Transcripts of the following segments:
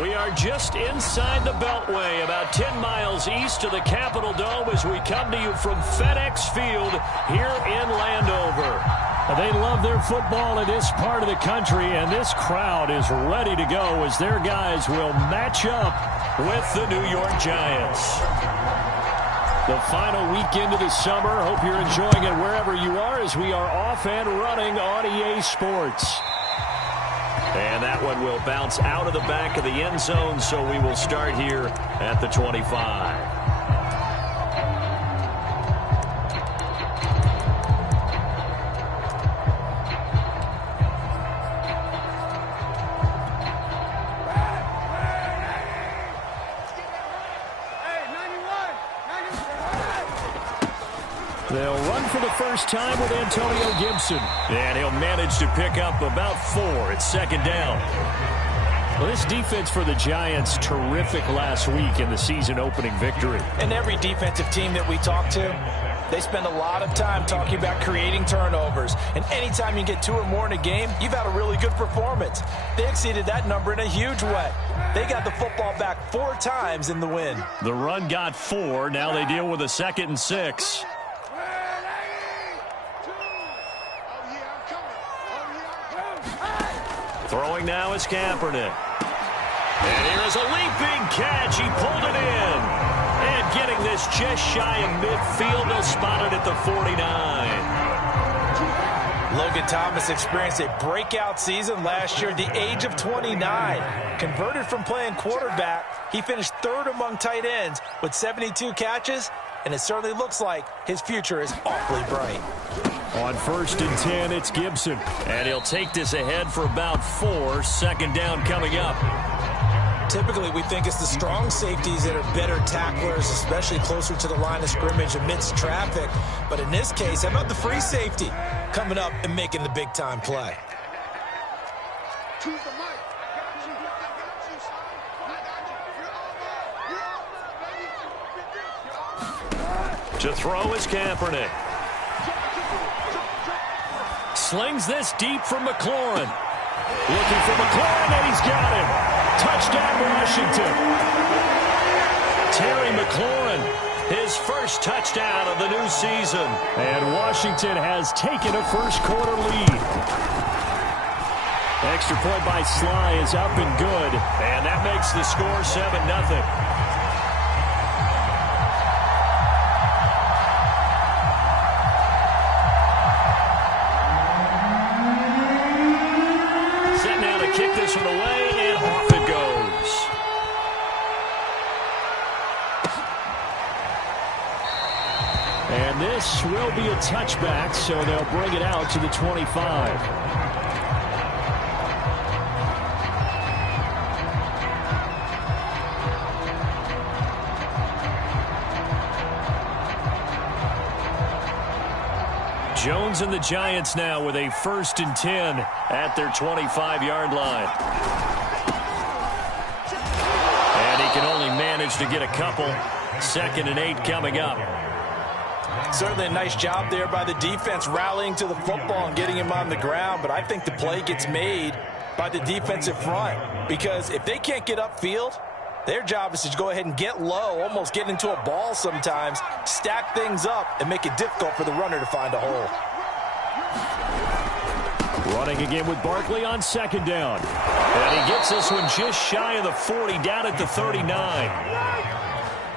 We are just inside the Beltway, about 10 miles east of the Capitol Dome as we come to you from FedEx Field here in Landover. They love their football in this part of the country, and this crowd is ready to go as their guys will match up with the New York Giants. The final weekend of the summer. Hope you're enjoying it wherever you are as we are off and running on EA Sports. And that one will bounce out of the back of the end zone, so we will start here at the 25. They'll run for the first time with Antonio Gibson. And he'll manage to pick up about 4. It's second down. Well, this defense for the Giants, terrific last week in the season-opening victory. And every defensive team that we talk to, they spend a lot of time talking about creating turnovers. And anytime you get 2 or more in a game, you've had a really good performance. They exceeded that number in a huge way. They got the football back 4 times in the win. The run got 4. Now they deal with a 2nd and 6. Throwing now is Kaepernick. And here is a leaping catch. He pulled it in. And getting this just shy of midfield. They'll spot it at the 49. Logan Thomas experienced a breakout season last year at the age of 29. Converted from playing quarterback, he finished 3rd among tight ends with 72 catches. And it certainly looks like his future is awfully bright. On 1st and 10, it's Gibson. And he'll take this ahead for about 4. Second down coming up. Typically, we think it's the strong safeties that are better tacklers, especially closer to the line of scrimmage amidst traffic. But in this case, how about the free safety coming up and making the big-time play? To throw is Kaepernick. Slings this deep from McLaurin. Looking for McLaurin, and he's got him. Touchdown, Washington. Terry McLaurin, his first touchdown of the new season. And Washington has taken a first-quarter lead. Extra point by Sly is up and good. And that makes the score 7-0. Kick this one away, and off it goes. And this will be a touchback, so they'll bring it out to the 25. Jones and the Giants now with a 1st and 10 at their 25-yard line. And he can only manage to get a couple. 2nd and 8 coming up. Certainly a nice job there by the defense rallying to the football and getting him on the ground. But I think the play gets made by the defensive front. Because if they can't get upfield, their job is to go ahead and get low, almost get into a ball sometimes, stack things up, and make it difficult for the runner to find a hole. Running again with Barkley on 2nd down. And he gets this one just shy of the 40, down at the 39.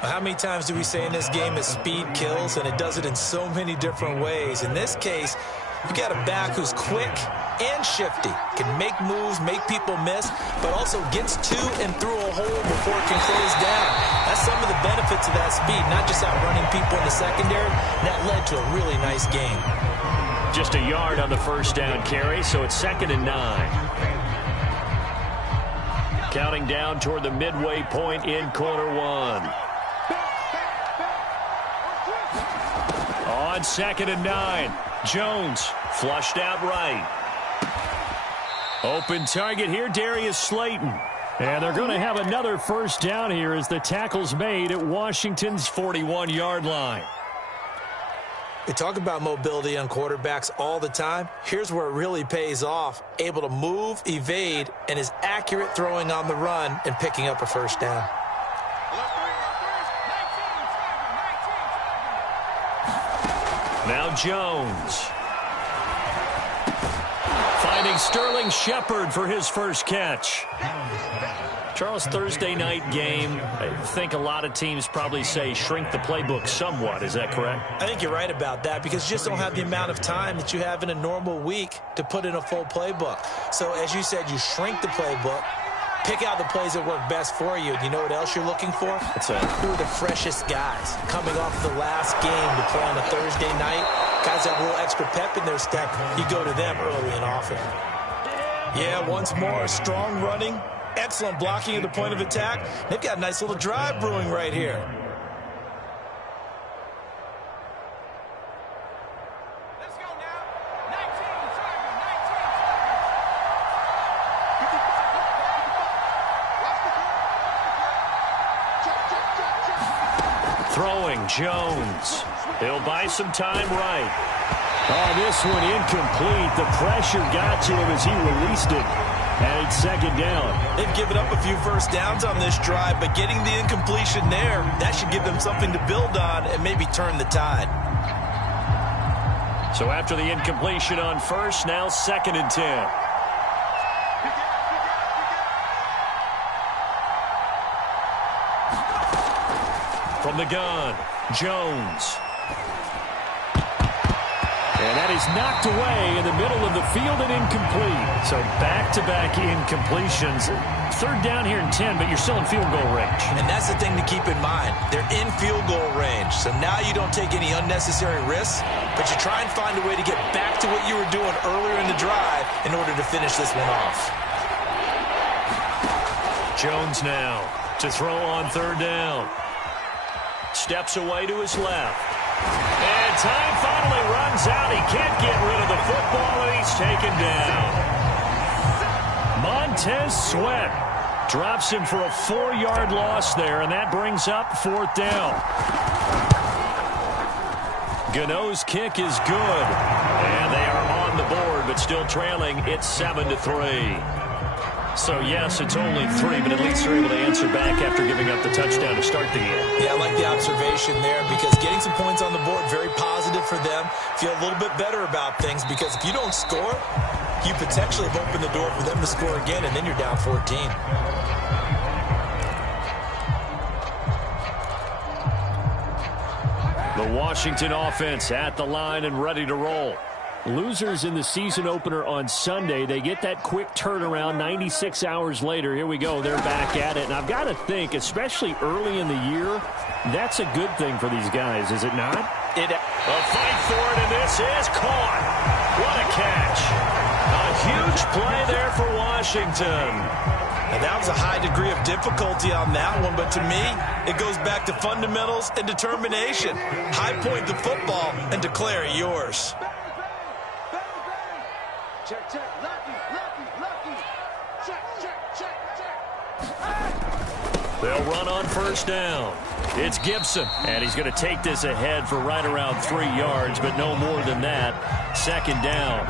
How many times do we say in this game that speed kills, and it does it in so many different ways? In this case, you've got a back who's quick and shifty, can make moves, make people miss, but also gets to and through a hole before it can close down. That's some of the benefits of that speed, not just outrunning people in the secondary. That led to a really nice game. Just a yard on the 1st down carry, so it's 2nd and 9. Counting down toward the midway point in quarter 1. On 2nd and 9, Jones flushed out right. Open target here, Darius Slayton. And they're going to have another 1st down here as the tackle's made at Washington's 41-yard line. We talk about mobility on quarterbacks all the time. Here's where it really pays off. Able to move, evade, and is accurate throwing on the run and picking up a first down. Now Jones. Finding Sterling Shepard for his first catch. Charles, Thursday night game, I think a lot of teams probably say shrink the playbook somewhat. Is that correct? I think you're right about that because you just don't have the amount of time that you have in a normal week to put in a full playbook. So as you said, you shrink the playbook, pick out the plays that work best for you. You know what else you're looking for? What's that? Who are the freshest guys coming off the last game to play on a Thursday night? Guys that have a little extra pep in their step. You go to them early and often. Yeah, once more, strong running. Excellent blocking at the point of attack. They've got a nice little drive brewing right here. Let's go now. 19. Throwing Jones. He'll buy some time right. Oh, this one incomplete. The pressure got to him as he released it. And it's second down. They've given up a few first downs on this drive, but getting the incompletion there, that should give them something to build on and maybe turn the tide. So after the incompletion on first, now 2nd and 10. From the gun, Jones. And that is knocked away in the middle of the field and incomplete. So back-to-back incompletions. Third down here and 10, but you're still in field goal range. And that's the thing to keep in mind. They're in field goal range. So now you don't take any unnecessary risks, but you try and find a way to get back to what you were doing earlier in the drive in order to finish this one off. Jones now to throw on third down. Steps away to his left. And time finally runs out. He can't get rid of the football, and he's taken down. Montez Sweat drops him for a 4-yard loss there, and that brings up 4th down. Gano's kick is good, and they are on the board, but still trailing. It's 7-3. So, yes, it's only 3, but at least they're able to answer back after giving up the touchdown to start the game. Yeah, I like the observation there because getting some points on the board, very positive for them. Feel a little bit better about things because if you don't score, you potentially have opened the door for them to score again, and then you're down 14. The Washington offense at the line and ready to roll. Losers in the season opener on Sunday. They get that quick turnaround 96 hours later. Here we go. They're back at it. And I've got to think, especially early in the year, that's a good thing for these guys, is it not? A fight for it, and this is caught. What a catch. A huge play there for Washington. And that was a high degree of difficulty on that one, but to me, it goes back to fundamentals and determination. High point the football and declare it yours. Check, check, lucky. Check. They'll run on first down. It's Gibson, and he's going to take this ahead for right around 3 yards, but no more than that. 2nd down.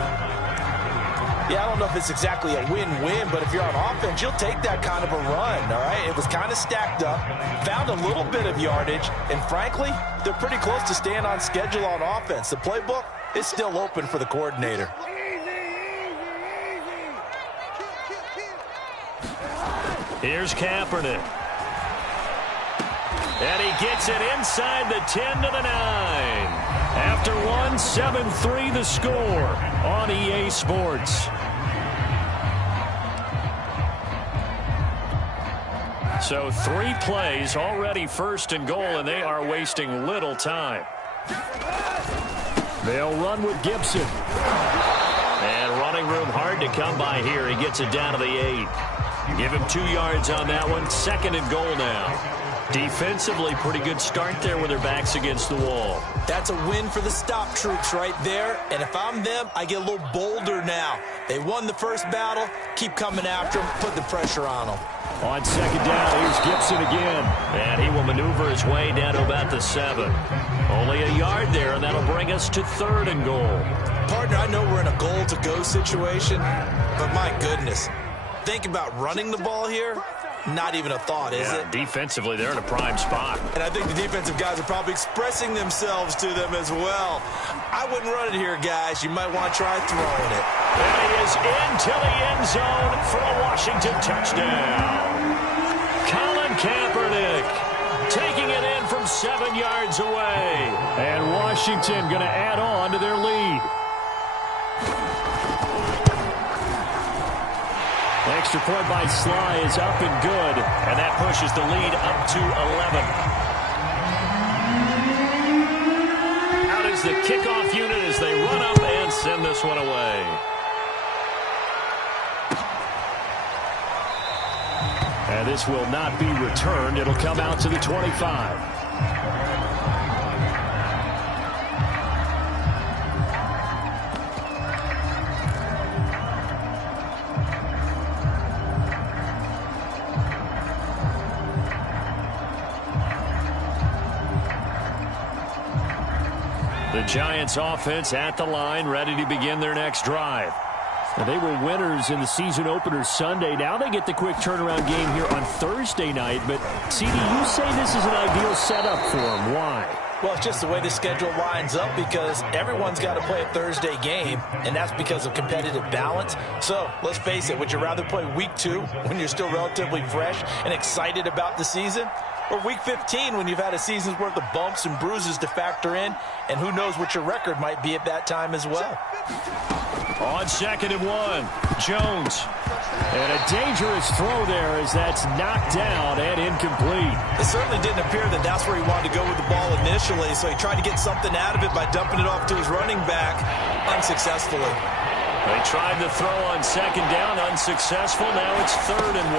Yeah, I don't know if it's exactly a win-win, but if you're on offense, you'll take that kind of a run, all right? It was kind of stacked up, found a little bit of yardage, and frankly, they're pretty close to staying on schedule on offense. The playbook is still open for the coordinator. Here's Kaepernick. And he gets it inside the 10 to the 9. After one, 7-3 the score on EA Sports. So 3 plays, already 1st and goal, and they are wasting little time. They'll run with Gibson. And running room hard to come by here. He gets it down to the 8. Give him 2 yards on that one. 2nd and goal now. Defensively, pretty good start there with their backs against the wall. That's a win for the stop troops right there. And if I'm them, I get a little bolder now. They won the first battle. Keep coming after them. Put the pressure on them. On second down, here's Gibson again. And he will maneuver his way down to about the 7. Only a yard there, and that'll bring us to 3rd and goal. Partner, I know we're in a goal-to-go situation, but my goodness. Think about running the ball here. Not even a thought, is it? Defensively, they're in a prime spot. And I think the defensive guys are probably expressing themselves to them as well. I wouldn't run it here, guys. You might want to try throwing it. And he is into the end zone for a Washington touchdown. Colin Kaepernick taking it in from 7 yards away. And Washington going to add on to their lead. Extra point by Sly is up and good. And that pushes the lead up to 11. Out is the kickoff unit as they run up and send this one away. And this will not be returned. It'll come out to the 25. The Giants offense at the line, ready to begin their next drive. Now, they were winners in the season opener Sunday. Now they get the quick turnaround game here on Thursday night. But, CD, you say this is an ideal setup for them. Why? Well, it's just the way the schedule lines up because everyone's got to play a Thursday game, and that's because of competitive balance. So, let's face it, would you rather play week 2 when you're still relatively fresh and excited about the season? Or week 15 when you've had a season's worth of bumps and bruises to factor in, and who knows what your record might be at that time as well. On 2nd and 1, Jones. And a dangerous throw there as that's knocked down and incomplete. It certainly didn't appear that that's where he wanted to go with the ball initially, so he tried to get something out of it by dumping it off to his running back unsuccessfully. They tried the throw on 2nd down, unsuccessful. Now it's 3rd and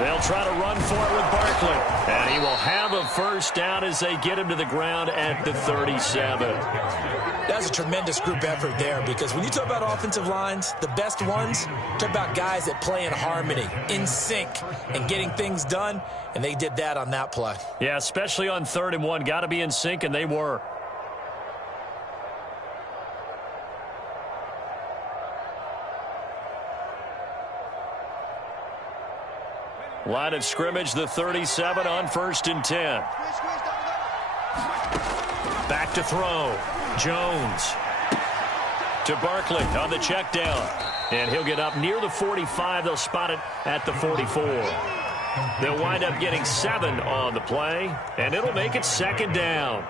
1. They'll try to run for it with Barkley. And he will have a first down as they get him to the ground at the 37. That's a tremendous group effort there because when you talk about offensive lines, the best ones, talk about guys that play in harmony, in sync, and getting things done, and they did that on that play. Yeah, especially on 3rd and 1. Got to be in sync, and they were. Line of scrimmage, the 37 on 1st and 10. Back to throw. Jones to Barkley on the check down. And he'll get up near the 45. They'll spot it at the 44. They'll wind up getting 7 on the play, and it'll make it 2nd down.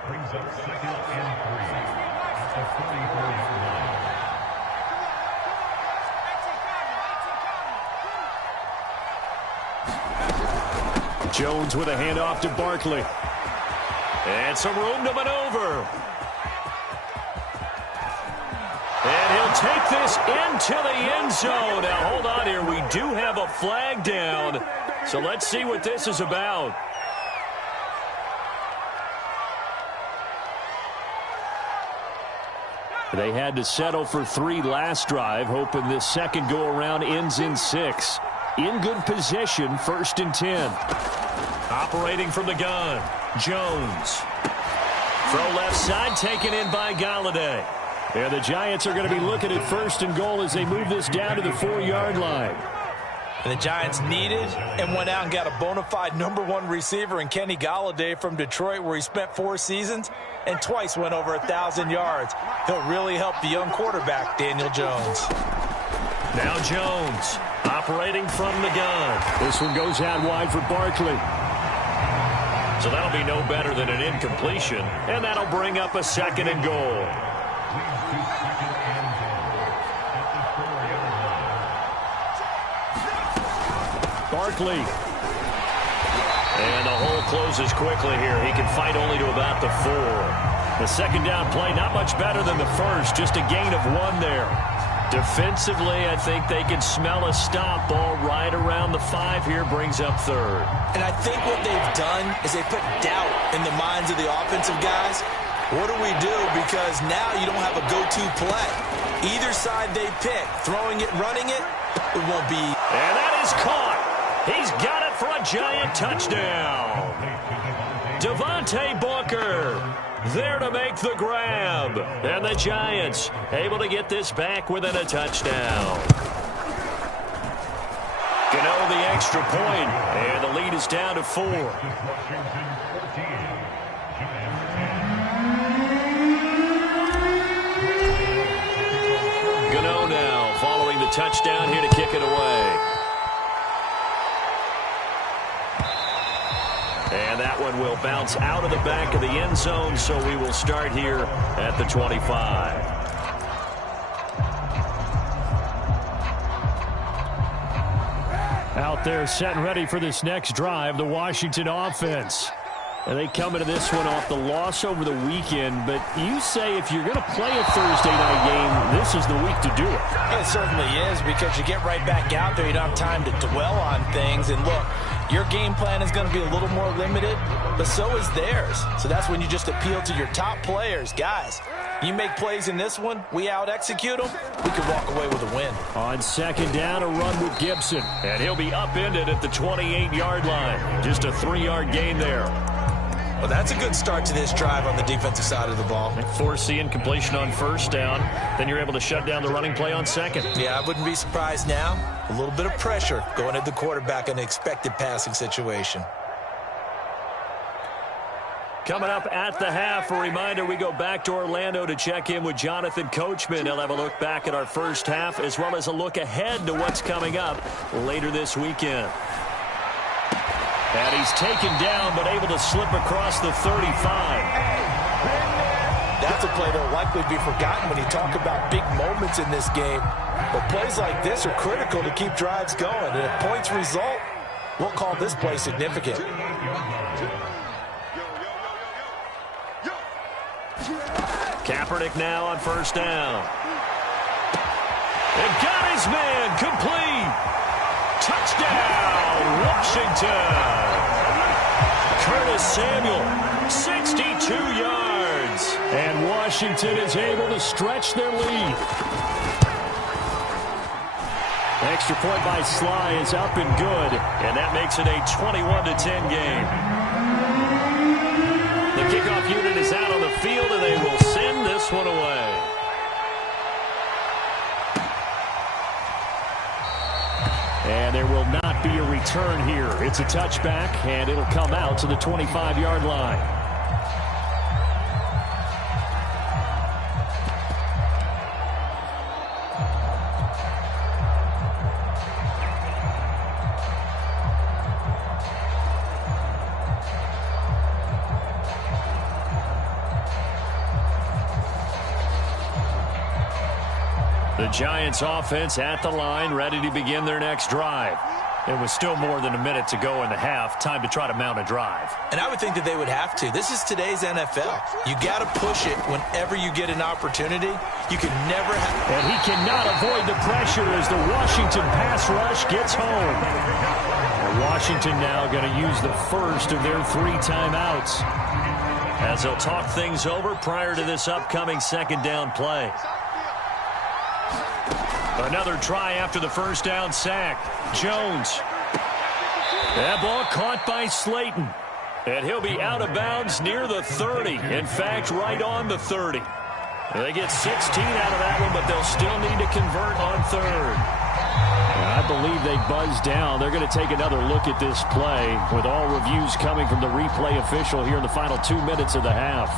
Jones with a handoff to Barkley. And some room to maneuver. And he'll take this into the end zone. Now, hold on here. We do have a flag down. So let's see what this is about. They had to settle for 3 last drive, hoping this second go-around ends in 6. In good position, 1st and 10. Operating from the gun, Jones. Throw left side, taken in by Galladay. And the Giants are going to be looking at 1st and goal as they move this down to the 4-yard line. And the Giants needed and went out and got a bona fide #1 receiver in Kenny Galladay from Detroit, where he spent 4 seasons and twice went over 1,000 yards. He'll really help the young quarterback, Daniel Jones. Now Jones operating from the gun. This one goes out wide for Barkley. So that'll be no better than an incompletion, and that'll bring up a 2nd and goal. Barkley. And the hole closes quickly here. He can fight only to about the 4. The 2nd down play, not much better than the first, just a gain of 1 there. Defensively, I think they can smell a stop. Ball right around the 5 here, brings up third. And I think what they've done is they put doubt in the minds of the offensive guys. What do we do? Because now you don't have a go-to play. Either side they pick, throwing it, running it, it won't be. And that is caught. He's got it for a giant touchdown. Devontae Booker there to make the grab. And the Giants able to get this back within a touchdown. Gano the extra point, and the lead is down to 4. Gano now following the touchdown here to kick it away. And that one will bounce out of the back of the end zone, so we will start here at the 25. Out there set and ready for this next drive, the Washington offense. And they come into this one off the loss over the weekend, but you say if you're going to play a Thursday night game, this is the week to do it. It certainly is, because you get right back out there. You don't have time to dwell on things. And look, your game plan is going to be a little more limited, but so is theirs. So that's when you just appeal to your top players. Guys, you make plays in this one, we out-execute them, we could walk away with a win. On second down, a run with Gibson. And he'll be upended at the 28-yard line. Just a 3-yard gain there. Well, that's a good start to this drive on the defensive side of the ball. Force the incompletion on first down. Then you're able to shut down the running play on second. Yeah, I wouldn't be surprised now. A little bit of pressure going at the quarterback in an expected passing situation. Coming up at the half, a reminder, we go back to Orlando to check in with Jonathan Coachman. He'll have a look back at our first half, as well as a look ahead to what's coming up later this weekend. And he's taken down, but able to slip across the 35. That's a play that will likely be forgotten when you talk about big moments in this game. But plays like this are critical to keep drives going. And if points result, we'll call this play significant. Kaepernick now on first down. And got his man complete. Touchdown, Washington. Curtis Samuel, 62 yards. And Washington is able to stretch their lead. Extra point by Sly is up and good, and that makes it a 21-10 game. The kickoff unit is out on the field, and they will send this one away. And there will not be a return here. It's a touchback, and it'll come out to the 25-yard line. The Giants offense at the line, ready to begin their next drive. It was still more than a minute to go in the half. Time to try to mount a drive. And I would think that they would have to. This is today's NFL. You got to push it whenever you get an opportunity. You can never have. And he cannot avoid the pressure as the Washington pass rush gets home. And Washington now going to use the first of their 3 timeouts, as they'll talk things over prior to this upcoming second down play. Another try after the first down sack. Jones. That ball caught by Slayton. And he'll be out of bounds near the 30. In fact, right on the 30. They get 16 out of that one, but they'll still need to convert on third. I believe they buzzed down. They're going to take another look at this play, with all reviews coming from the replay official here in the final 2 minutes of the half.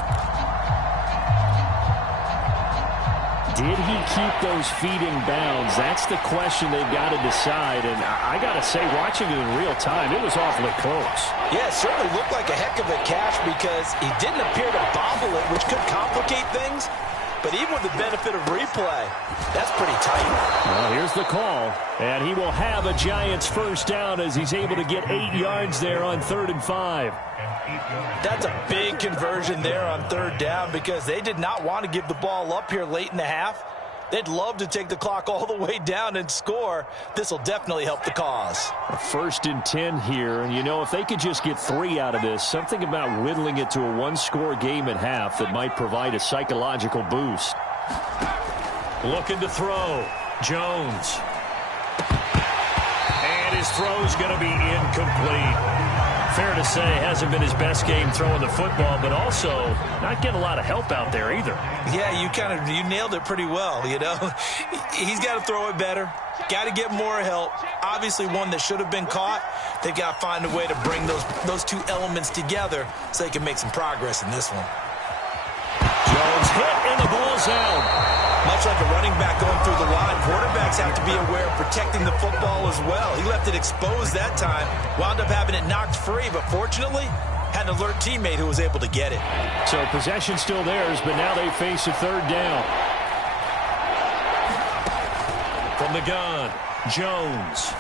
Did he keep those feet in bounds? That's the question they've got to decide. And I got to say, watching it in real time, it was awfully close. Yeah, it certainly looked like a heck of a catch, because he didn't appear to bobble it, which could complicate things. But even with the benefit of replay, that's pretty tight. Well, here's the call. And he will have a Giants first down as he's able to get 8 yards there on 3rd and 5. That's a big conversion there on 3rd down, because they did not want to give the ball up here late in the half. They'd love to take the clock all the way down and score. This will definitely help the cause. A 1st and 10 here, and you know, if they could just get 3 out of this, something about whittling it to a one-score game at half that might provide a psychological boost. Looking to throw. Jones. And his throw's going to be incomplete. Fair to say, hasn't been his best game throwing the football, but also not getting a lot of help out there either. Yeah, you nailed it pretty well, you know. He's got to throw it better. Got to get more help. Obviously one that should have been caught. They've got to find a way to bring those two elements together so they can make some progress in this one. Jones hit and the ball's out. Much like a running back going through the line, quarterbacks have to be aware of protecting the football as well. He left it exposed that time, wound up having it knocked free, but fortunately had an alert teammate who was able to get it. So possession still theirs, but now they face a 3rd down. From the gun, Jones.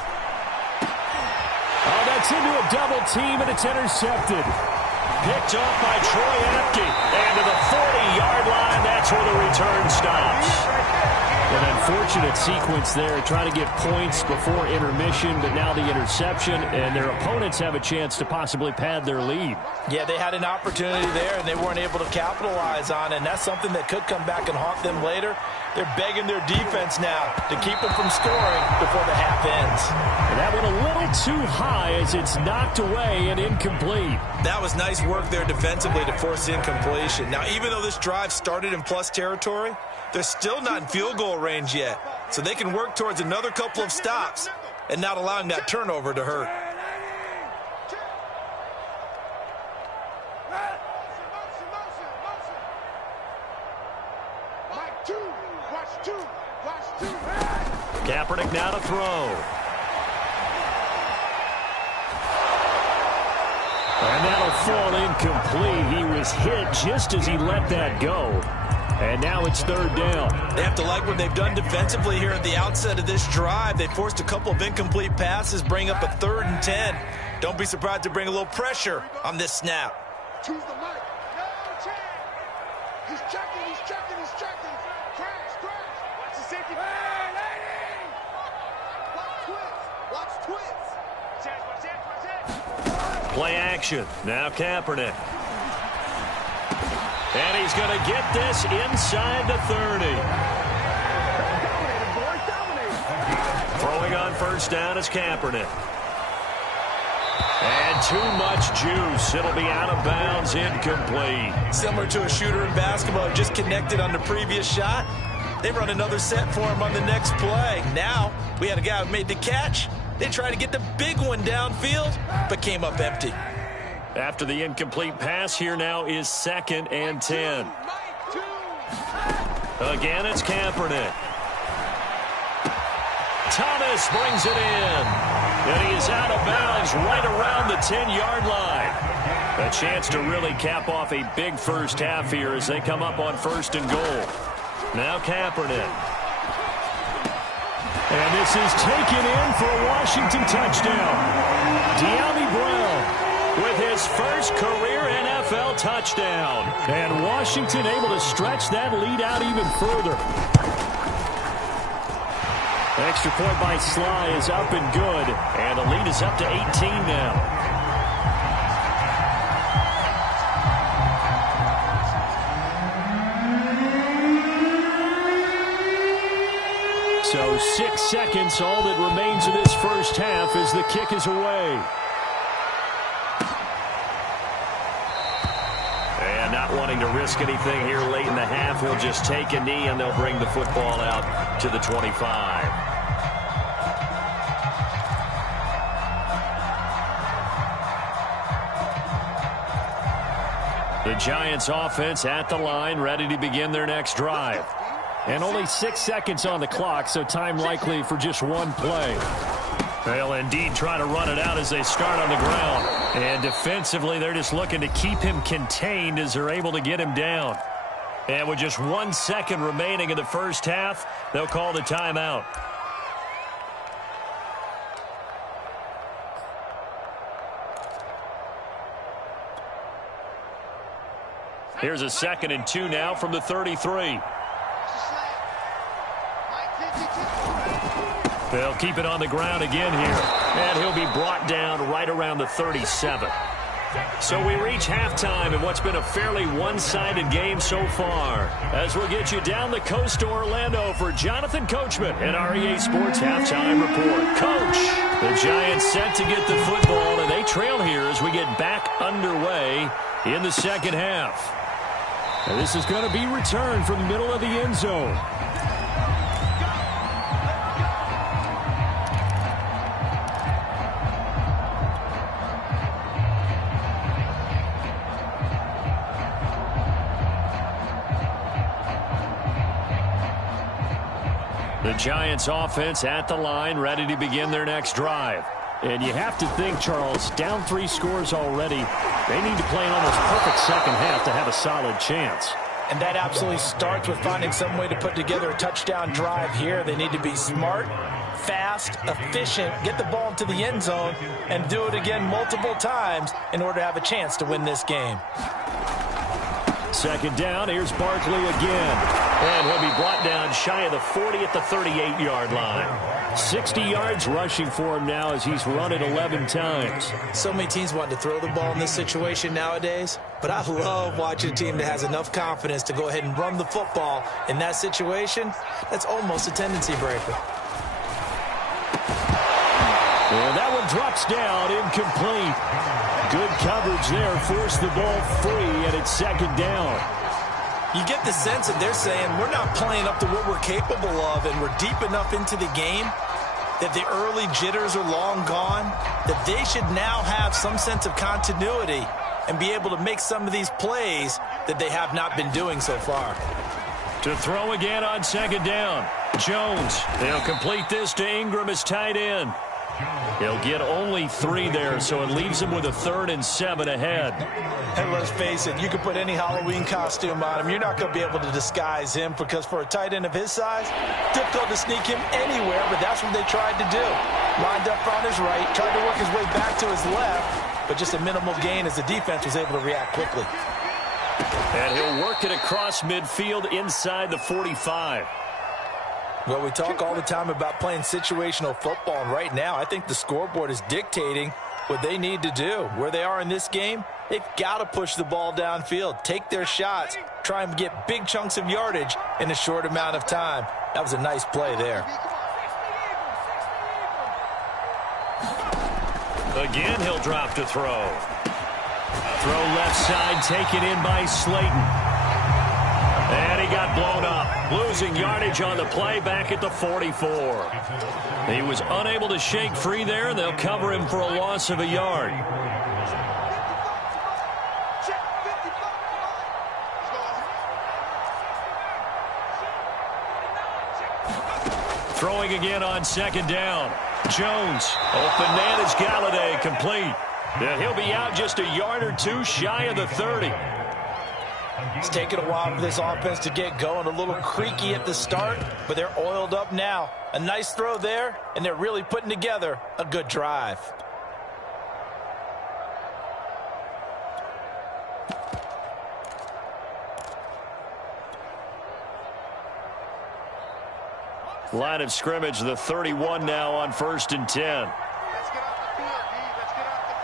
Oh, that's into a double team, and it's intercepted. Picked off by Troy Apke. And to the 40-yard line, that's where the return stops. An unfortunate sequence there, trying to get points before intermission, but now the interception, and their opponents have a chance to possibly pad their lead. Yeah, they had an opportunity there, and they weren't able to capitalize on it, and that's something that could come back and haunt them later. They're begging their defense now to keep them from scoring before the half ends. And that went a little too high as it's knocked away and incomplete. That was nice work there defensively to force incompletion. Now, even though this drive started in plus territory, they're still not in field goal range yet. So they can work towards another couple of stops and not allowing that turnover to hurt. Kaepernick now to throw. And that'll fall incomplete. He was hit just as he let that go. And now it's 3rd down. They have to like what they've done defensively here at the outset of this drive. They forced a couple of incomplete passes, bring up a 3rd and 10. Don't be surprised to bring a little pressure on this snap. Choose the mic. No chance. He's checking, he's checking, he's checking. Crash. Watch the safety. Hey, lady! Watch twins. Watch it. Play action. Now Kaepernick. And he's going to get this inside the 30. Throwing on 1st down is Kaepernick. And too much juice. It'll be out of bounds, incomplete. Similar to a shooter in basketball, just connected on the previous shot. They run another set for him on the next play. Now, we had a guy who made the catch. They tried to get the big one downfield, but came up empty. After the incomplete pass, here now is 2nd and 10. Again, it's Kaepernick. Thomas brings it in. And he is out of bounds right around the 10-yard line. A chance to really cap off a big first half here as they come up on 1st and goal. Now Kaepernick. And this is taken in for a Washington touchdown. De'Ami Brown with his first career NFL touchdown. And Washington able to stretch that lead out even further. Extra point by Sly is up and good. And the lead is up to 18 now. So 6 seconds, all that remains of this first half as the kick is away. And not wanting to risk anything here late in the half, he'll just take a knee and they'll bring the football out to the 25. The Giants offense at the line, ready to begin their next drive. And only 6 seconds on the clock, so time likely for just one play. They'll indeed try to run it out as they start on the ground. And defensively, they're just looking to keep him contained as they're able to get him down. And with just 1 second remaining in the first half, they'll call the timeout. Here's a 2nd and 2 now from the 33. They'll keep it on the ground again here. And he'll be brought down right around the 37. So we reach halftime in what's been a fairly one-sided game so far. As we'll get you down the coast to Orlando for Jonathan Coachman and our EA Sports Halftime Report. Coach, the Giants set to get the football, and they trail here as we get back underway in the second half. And this is going to be returned from the middle of the end zone. The Giants offense at the line, ready to begin their next drive. And you have to think, Charles, down 3 scores already. They need to play an almost perfect second half to have a solid chance. And that absolutely starts with finding some way to put together a touchdown drive here. They need to be smart, fast, efficient, get the ball into the end zone, and do it again multiple times in order to have a chance to win this game. Second down, here's Barkley again. And he'll be brought down shy of the 40 at the 38-yard line. 60 yards rushing for him now as he's run it 11 times. So many teams want to throw the ball in this situation nowadays, but I love watching a team that has enough confidence to go ahead and run the football in that situation. That's almost a tendency breaker. And that one drops down, incomplete. Good coverage there, forced the ball free, and it's second down. You get the sense that they're saying we're not playing up to what we're capable of, and we're deep enough into the game that the early jitters are long gone, that they should now have some sense of continuity and be able to make some of these plays that they have not been doing so far. To throw again on second down. Jones, they'll complete this to Ingram as tight end. He'll get only 3 there, so it leaves him with a 3rd and 7 ahead. And let's face it, you can put any Halloween costume on him. You're not going to be able to disguise him because for a tight end of his size, difficult to sneak him anywhere, but that's what they tried to do. Lined up on his right, tried to work his way back to his left, but just a minimal gain as the defense was able to react quickly. And he'll work it across midfield inside the 45. Well, we talk all the time about playing situational football, and right now I think the scoreboard is dictating what they need to do. Where they are in this game, they've got to push the ball downfield, take their shots, try and get big chunks of yardage in a short amount of time. That was a nice play there. Again, he'll drop to throw. Throw left side, taken in by Slayton. And he got blown up, losing yardage on the play back at the 44. He was unable to shake free there, and they'll cover him for a loss of a yard. Throwing again on second down. Jones, open man is Galladay, complete. And he'll be out just a yard or 2 shy of the 30. It's taken a while for this offense to get going. A little creaky at the start, but they're oiled up now. A nice throw there, and they're really putting together a good drive. Line of scrimmage, the 31 now on 1st and 10. Let's get off the field, D. Let's get off the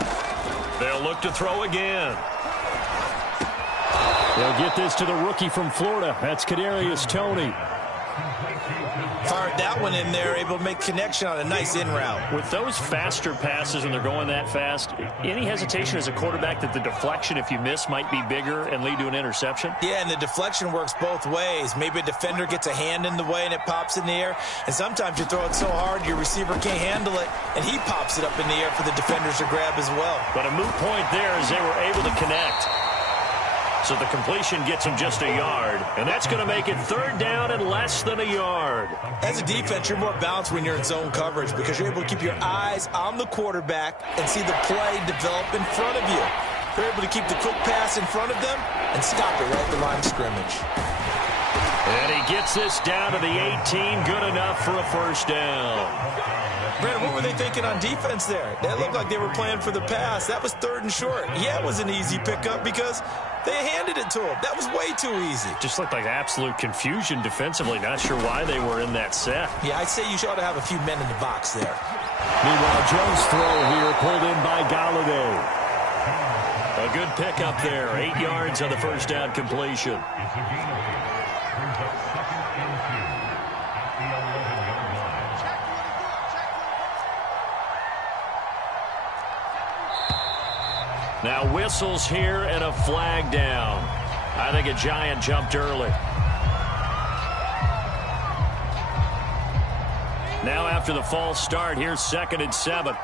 field, D. They'll look to throw again. They'll get this to the rookie from Florida. That's Kadarius Toney. Fired that one in there, able to make connection on a nice in route. With those faster passes and they're going that fast, any hesitation as a quarterback that the deflection, if you miss, might be bigger and lead to an interception? Yeah, and the deflection works both ways. Maybe a defender gets a hand in the way and it pops in the air. And sometimes you throw it so hard your receiver can't handle it, and he pops it up in the air for the defenders to grab as well. But a moot point there as they were able to connect. So the completion gets him just a yard, and that's going to make it 3rd down and less than a yard. As a defense, you're more balanced when you're in zone coverage because you're able to keep your eyes on the quarterback and see the play develop in front of you. You're able to keep the quick pass in front of them and stop it right at the line of scrimmage. And he gets this down to the 18. Good enough for a first down. Brandon, what were they thinking on defense there? That looked like they were playing for the pass. That was 3rd and short. Yeah, it was an easy pickup because they handed it to him. That was way too easy. Just looked like absolute confusion defensively. Not sure why they were in that set. Yeah, I'd say you ought to have a few men in the box there. Meanwhile, Jones' throw here pulled in by Galladay. A good pickup there. 8 yards on the first down completion. Now whistles here and a flag down. I think a Giant jumped early. Now after the false start, here's 2nd and 7.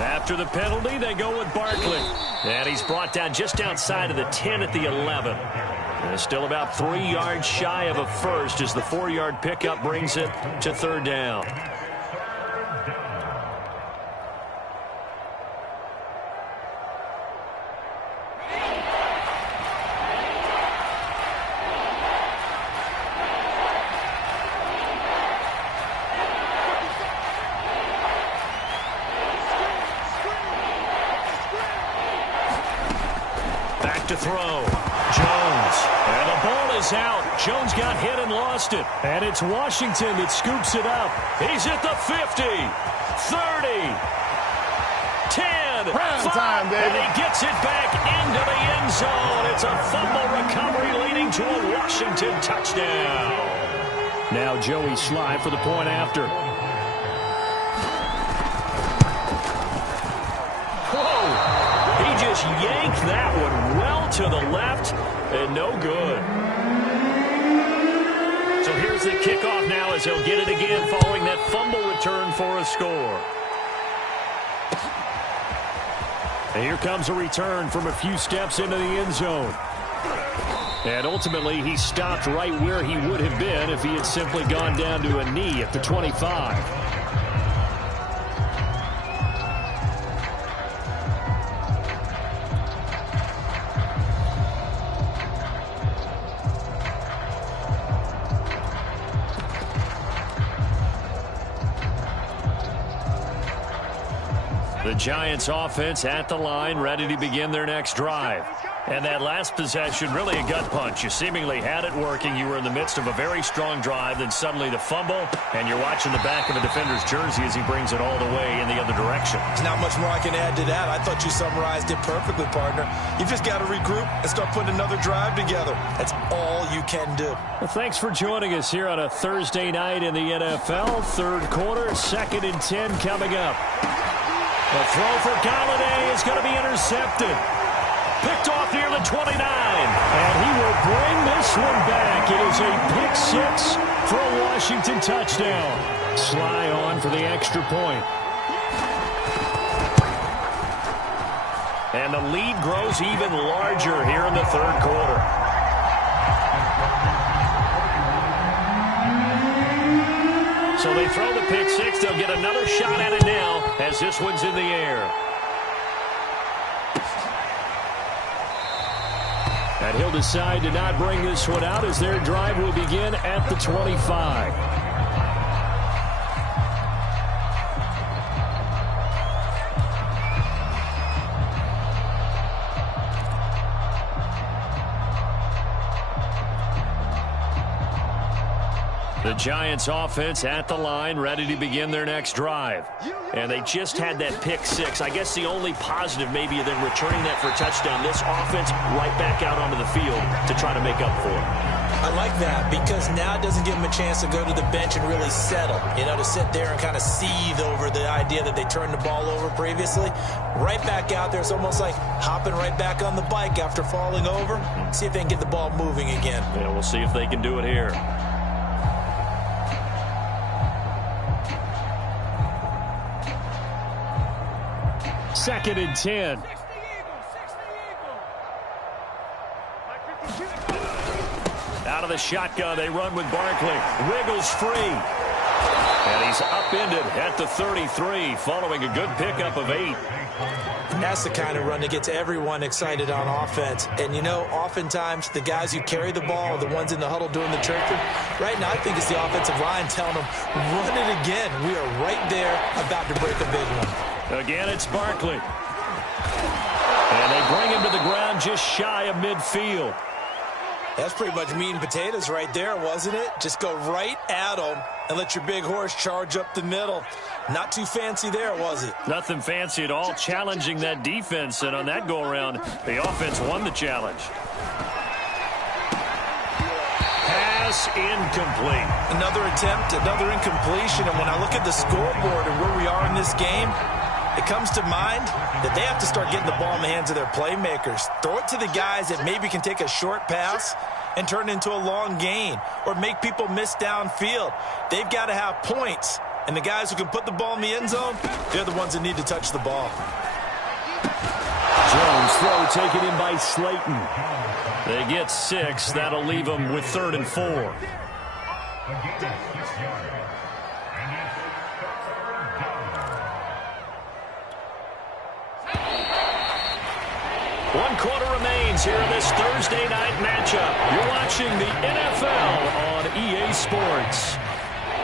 After the penalty, they go with Barkley. And he's brought down just outside of the 10 at the 11. And still about 3 yards shy of a first as the 4-yard pickup brings it to 3rd down. To throw. Jones. And the ball is out. Jones got hit and lost it. And it's Washington that scoops it up. He's at the 50. 30. 10. Prime 5, time, baby. and he gets it back into the end zone. It's a fumble recovery leading to a Washington touchdown. Now Joey Sly for the point after. Just yanked that one well to the left and no good. So here's the kickoff now as he'll get it again following that fumble return for a score. And here comes a return from a few steps into the end zone. And ultimately he stopped right where he would have been if he had simply gone down to a knee at the 25. The Giants offense at the line, ready to begin their next drive. And that last possession, really a gut punch. You seemingly had it working. You were in the midst of a very strong drive, then suddenly the fumble, and you're watching the back of a defender's jersey as he brings it all the way in the other direction. There's not much more I can add to that. I thought you summarized it perfectly, partner. You've just got to regroup and start putting another drive together. That's all you can do. Well, thanks for joining us here on a Thursday night in the NFL. 3rd quarter, 2nd and 10 coming up. The throw for Galladay is going to be intercepted. Picked off near the 29. And he will bring this one back. It is a pick 6 for a Washington touchdown. Sly on for the extra point. And the lead grows even larger here in the 3rd quarter. So they throw the pick 6. They'll get another shot at it now as this one's in the air. And he'll decide to not bring this one out as their drive will begin at the 25. The Giants offense at the line, ready to begin their next drive. And they just had that pick 6. I guess the only positive maybe of them returning that for a touchdown. This offense right back out onto the field to try to make up for it. I like that because now it doesn't give them a chance to go to the bench and really settle. You know, to sit there and kind of seethe over the idea that they turned the ball over previously. Right back out there. It's almost like hopping right back on the bike after falling over. See if they can get the ball moving again. Yeah, we'll see if they can do it here. Second and 10. Out of the shotgun, they run with Barkley. Wiggles free. And he's upended at the 33 following a good pickup of 8. And that's the kind of run that gets everyone excited on offense. And, you know, oftentimes the guys who carry the ball are the ones in the huddle doing the tricking. Right now, I think it's the offensive line telling them, run it again. We are right there about to break a big one. Again, it's Barkley. And they bring him to the ground just shy of midfield. That's pretty much meat and potatoes right there, wasn't it? Just go right at them and let your big horse charge up the middle. Not too fancy there, was it? Nothing fancy at all, challenging that defense. And on that go-around, the offense won the challenge. Pass incomplete. Another attempt, another incompletion. And when I look at the scoreboard and where we are in this game, it comes to mind that they have to start getting the ball in the hands of their playmakers. Throw it to the guys that maybe can take a short pass and turn it into a long gain or make people miss downfield. They've got to have points. And the guys who can put the ball in the end zone, they're the ones that need to touch the ball. Jones throw taken in by Slayton. They get 6. That'll leave them with 3rd and 4. One quarter remains here in this Thursday night matchup. You're watching the NFL on EA Sports.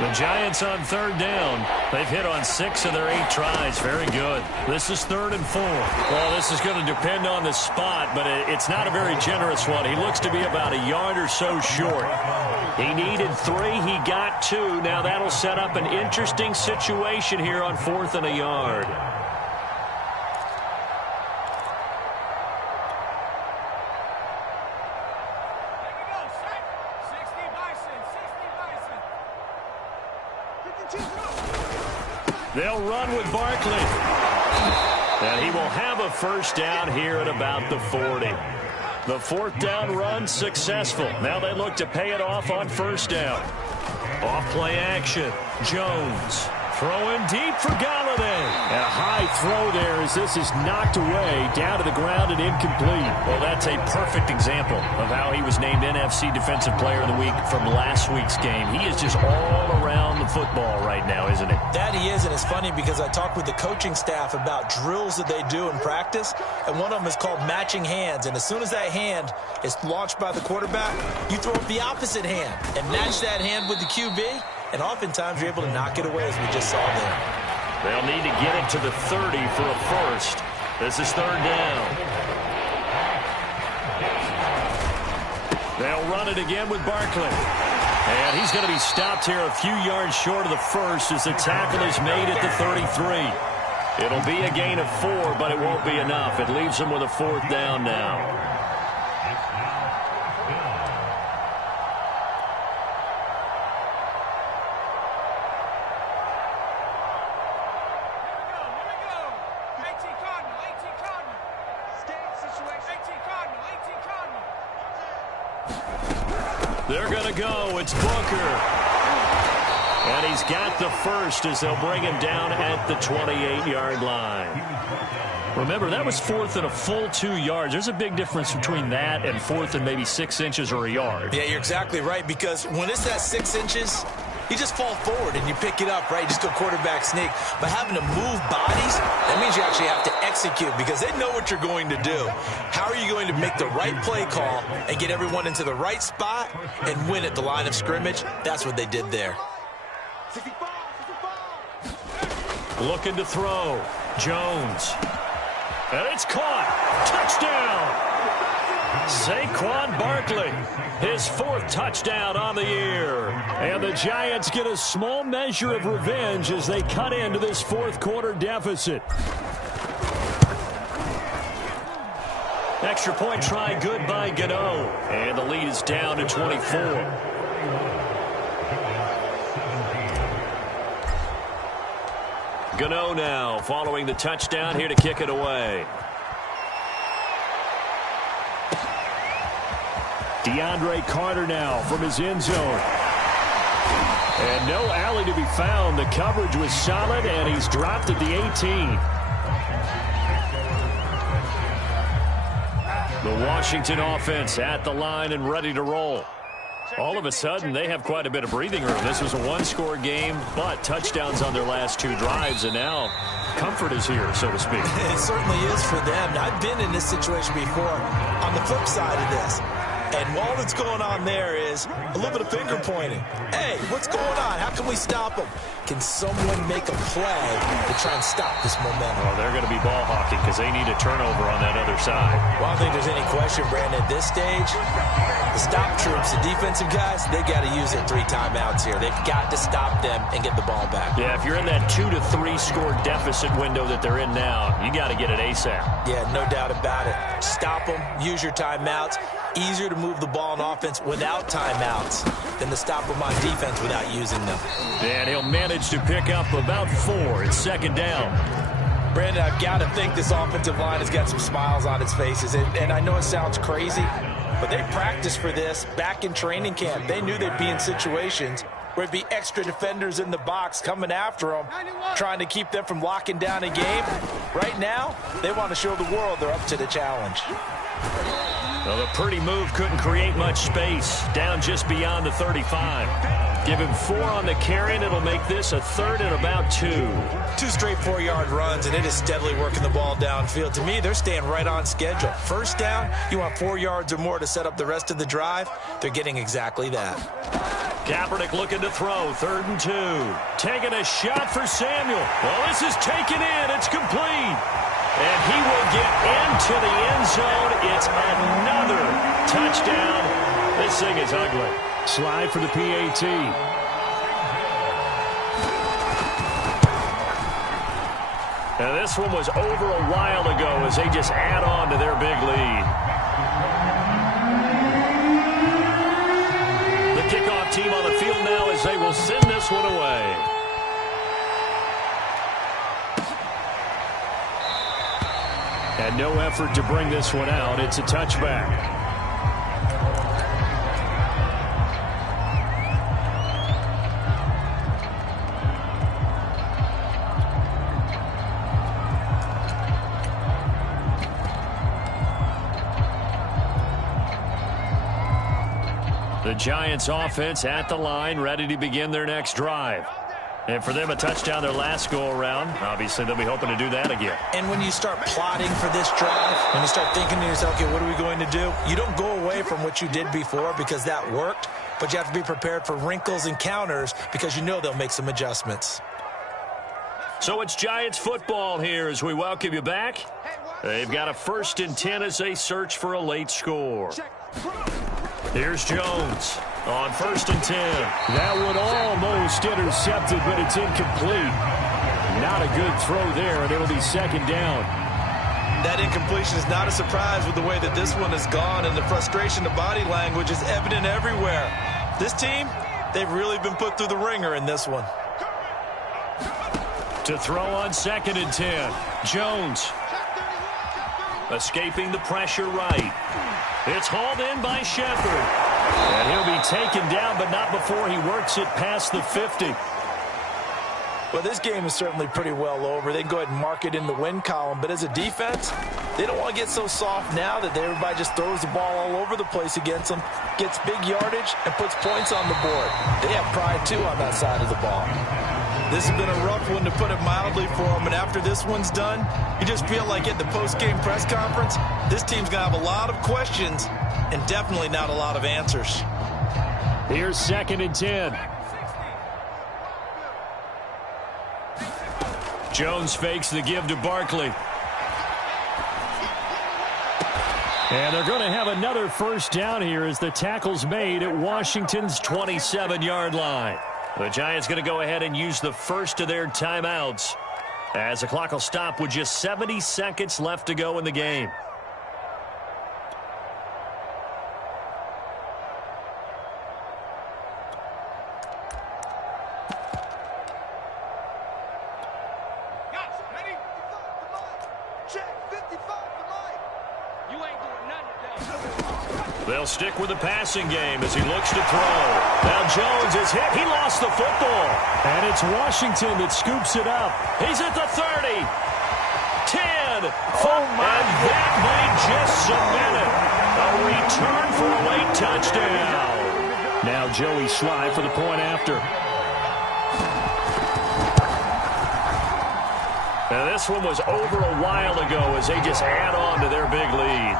The Giants on 3rd down. They've hit on 6 of their 8 tries. Very good. This is 3rd and 4. Well, this is going to depend on the spot, but it's not a very generous one. He looks to be about a yard or so short. He needed 3. He got 2. Now that'll set up an interesting situation here on 4th and a yard. They'll run with Barkley. And he will have a first down here at about the 40. The 4th down run successful. Now they look to pay it off on 1st down. Off play action. Jones throwing deep for Galladay. And a high throw there as this is knocked away, down to the ground and incomplete. Well, that's a perfect example of how he was named NFC Defensive Player of the Week from last week's game. He is just all around the football right now, isn't he? That he is, and it's funny because I talked with the coaching staff about drills that they do in practice, and one of them is called matching hands. And as soon as that hand is launched by the quarterback, you throw up the opposite hand and match that hand with the QB, and oftentimes you're able to knock it away, as we just saw there. They'll need to get it to the 30 for a first. This is 3rd down. They'll run it again with Barkley. And he's going to be stopped here a few yards short of the first as the tackle is made at the 33. It'll be a gain of 4, but it won't be enough. It leaves them with a 4th down now. They're going to go. It's Booker. And he's got the first as they'll bring him down at the 28-yard line. Remember, that was 4th and a full 2 yards. There's a big difference between that and 4th and maybe 6 inches or a yard. Yeah, you're exactly right, because when it's at 6 inches, you just fall forward and you pick it up, right? You just go quarterback sneak. But having to move bodies, that means you actually have to execute because they know what you're going to do. How are you going to make the right play call and get everyone into the right spot and win at the line of scrimmage? That's what they did there. Looking to throw. Jones. And it's caught. Touchdown. Saquon Barkley, his 4th touchdown on the year. And the Giants get a small measure of revenge as they cut into this 4th quarter deficit. Extra point try good by Gano. And the lead is down to 24. Gano now following the touchdown here to kick it away. DeAndre Carter now from his end zone. And no alley to be found. The coverage was solid, and he's dropped at the 18. The Washington offense at the line and ready to roll. All of a sudden, they have quite a bit of breathing room. This was a one-score game, but touchdowns on their last 2 drives, and now comfort is here, so to speak. It certainly is for them. I've been in this situation before on the flip side of this. And all that's going on there is a little bit of finger pointing. Hey, what's going on? How can we stop them? Can someone make a play to try and stop this momentum? Well, they're going to be ball hawking because they need a turnover on that other side. Well, I don't think there's any question, Brandon, at this stage, the stop troops, the defensive guys, they got to use their 3 timeouts here. They've got to stop them and get the ball back. Yeah, if you're in that 2 to 3 score deficit window that they're in now, you got to get it ASAP. Yeah, no doubt about it. Stop them, use your timeouts. Easier to move the ball in offense without timeouts than to stop them on defense without using them. And he'll manage to pick up about 4. It's second down. Brandon, I've got to think this offensive line has got some smiles on its faces. And I know it sounds crazy, but they practiced for this back in training camp. They knew they'd be in situations where it'd be extra defenders in the box coming after them, trying to keep them from locking down a game. Right now, they want to show the world they're up to the challenge. Well, the pretty move couldn't create much space. Down just beyond the 35. Give him 4 on the carry, and it'll make this a 3rd and about 2. 2 straight 4-yard runs, and it is steadily working the ball downfield. To me, they're staying right on schedule. First down, you want 4 yards or more to set up the rest of the drive. They're getting exactly that. Kaepernick looking to throw, 3rd and 2. Taking a shot for Samuel. Well, this is taken in. It's complete. And he will get into the end zone. It's another touchdown. This thing is ugly. Slide for the PAT. Now this one was over a while ago as they just add on to their big lead. The kickoff team on the field now as they will send this one away. And no effort to bring this one out. It's a touchback. The Giants offense at the line, ready to begin their next drive. And for them, a touchdown their last go-around. Obviously, they'll be hoping to do that again. And when you start plotting for this drive, when you start thinking to yourself, okay, what are we going to do? You don't go away from what you did before because that worked, but you have to be prepared for wrinkles and counters because you know they'll make some adjustments. So it's Giants football here as we welcome you back. They've got a 1st and 10 as they search for a late score. Here's Jones on 1st and 10. That one almost intercepted, but it's incomplete. Not a good throw there, and it'll be second down. That incompletion is not a surprise with the way that this one has gone, and the frustration, the body language is evident everywhere. This team, they've really been put through the ringer in this one. To throw on 2nd and 10. Jones escaping the pressure right. It's hauled in by Shepard. And he'll be taken down, but not before he works it past the 50. Well, this game is certainly pretty well over. They can go ahead and mark it in the win column. But as a defense, they don't want to get so soft now that everybody just throws the ball all over the place against them, gets big yardage, and puts points on the board. They have pride, too, on that side of the ball. This has been a rough one, to put it mildly, for them. And after this one's done, you just feel like at the post-game press conference, this team's going to have a lot of questions and definitely not a lot of answers. Here's 2nd and 10. Jones fakes the give to Barkley. And they're going to have another 1st down here as the tackle's made at Washington's 27-yard line. The Giants going to go ahead and use the first of their timeouts as the clock will stop with just 70 seconds left to go in the game. They'll stick with the passing game as he looks to throw. Now Jones is hit. He lost the football. And it's Washington that scoops it up. He's at the 30. 10. And that might just cement it. A return for a late touchdown. Now Joey Sly for the point after. Now this one was over a while ago as they just add on to their big lead.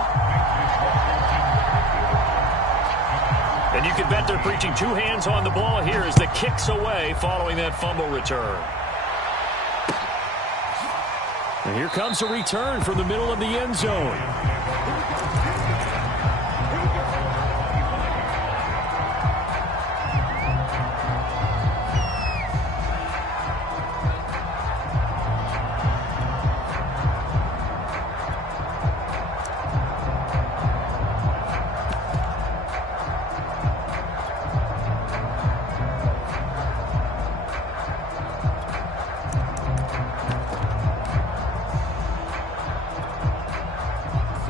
And you can bet they're preaching two hands on the ball here as the kick's away following that fumble return. And here comes a return from the middle of the end zone.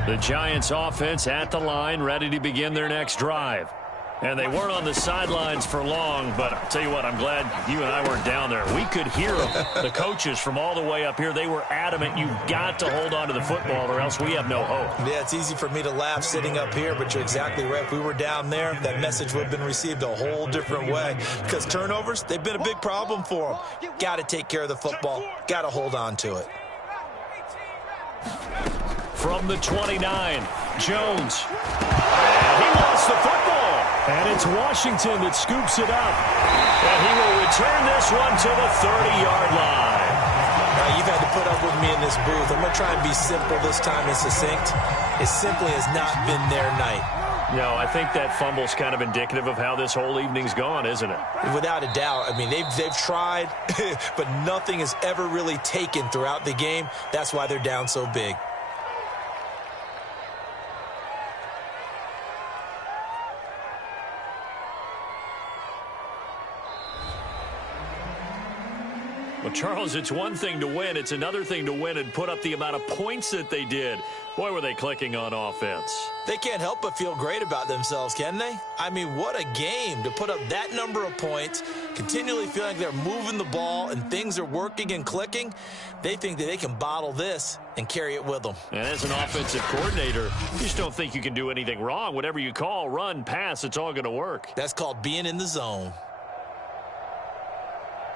The Giants offense at the line, ready to begin their next drive. And they weren't on the sidelines for long, but I'll tell you what, I'm glad you and I weren't down there. We could hear them, the coaches from all the way up here. They were adamant, you've got to hold on to the football or else we have no hope. Yeah, it's easy for me to laugh sitting up here, but you're exactly right. If we were down there, that message would have been received a whole different way. Because turnovers, they've been a big problem for them. Got to take care of the football. Got to hold on to it. From the 29, Jones. And he lost the football. And it's Washington that scoops it up. And he will return this one to the 30-yard line. Now, you've had to put up with me in this booth. I'm going to try and be simple this time and succinct. It simply has not been their night. No, I think that fumble's kind of indicative of how this whole evening's gone, isn't it? Without a doubt. I mean, they've tried, but nothing has ever really taken throughout the game. That's why they're down so big. Well, Charles, it's one thing to win. It's another thing to win and put up the amount of points that they did. Boy, were they clicking on offense. They can't help but feel great about themselves, can they? I mean, what a game to put up that number of points, continually feeling like they're moving the ball and things are working and clicking. They think that they can bottle this and carry it with them. And as an offensive coordinator, you just don't think you can do anything wrong. Whatever you call, run, pass, it's all going to work. That's called being in the zone.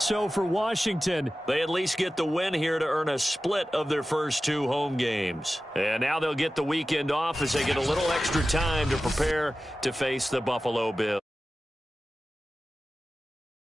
So for Washington, they at least get the win here to earn a split of their first two home games. And now they'll get the weekend off as they get a little extra time to prepare to face the Buffalo Bills.